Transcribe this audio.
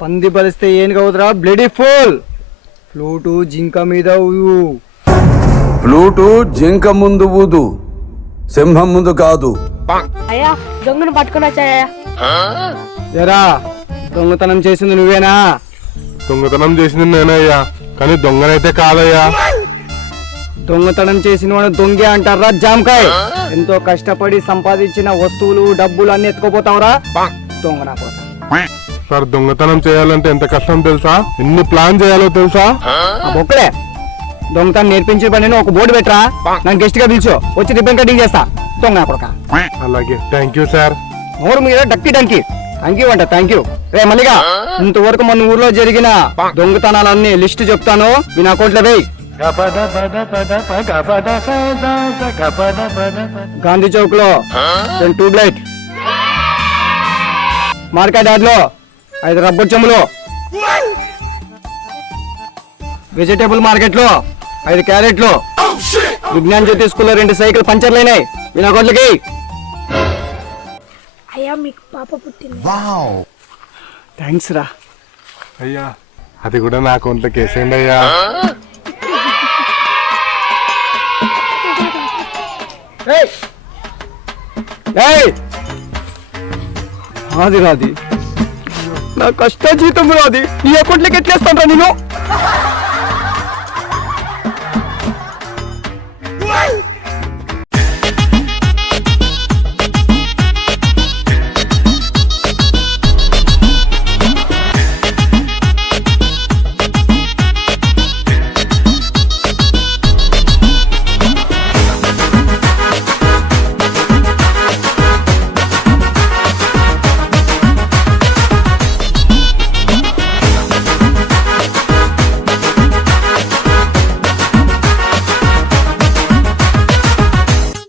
పంది బలిస్తే ఏం కావుతురా bloody full. Flute జింక మీద ఊదు. ఫ్లూటు జింక ముందు ఊదు, సింహం ముందు కాదు. అయ్యా దొంగను పట్టుకుని వచ్చాయా? ఎరా దొంగతనం చేసింది నువ్వేనా? దొంగతనం చేసింది నేనయ్యా, కానీ దొంగనైతే కాదయ్యా. దొంగతనం చేసిన వాడు దొంగే అంటారా జామకాయ? ఎంతో కష్టపడి సంపాదించిన వస్తువులు డబ్బులు అన్ని ఎత్తుకోపోతావురా దొంగ. సార్ దొంగతనం చేయాలంటే ఎంత కష్టం తెలుసా? ఎన్ని ప్లాన్ చేయాలో తెలుసా? ఒక్కడే దొంగతనం నేర్పించే పని ఒక బోర్డు పెట్టరా, నన్ను గెస్ట్ గా పిలిచో, వచ్చి రిబ్బన్ కటింగ్ చేస్తా దొంగ కొడక. అలాగే, థ్యాంక్ యూ సార్. నోరు మీద డక్కి డంకి. థ్యాంక్ యూ అంట థ్యాంక్ యూ. రే మల్లిగా, ఇంతవరకు మన ఊర్లో జరిగిన దొంగతనాలన్నీ లిస్టు చెప్తాను, మీ నా కోట్లో వేయి. గాంధీ చౌక్ లో 2 ట్యూబ్ లైట్, మార్కెట్ యార్డ్ లో 5 రబ్బర్ చెంబులు, వెజిటేబుల్ మార్కెట్ లో 5 క్యారెట్లు, విజ్ఞాన్ జ్యోతి స్కూల్లో 2 సైకిల్ పంచర్లు అయినాయి, మీ నా కోట్లకి. అయ్యా మీకు పాప పుట్టింది. థ్యాంక్స్ రా. అయ్యా అది కూడా నా అకౌంట్లోకి వేసేయండి అయ్యా. అది రాది, నా కష్ట జీతం రాది నీ అకౌంట్లోకి ఎట్లేస్తాను రా నేను.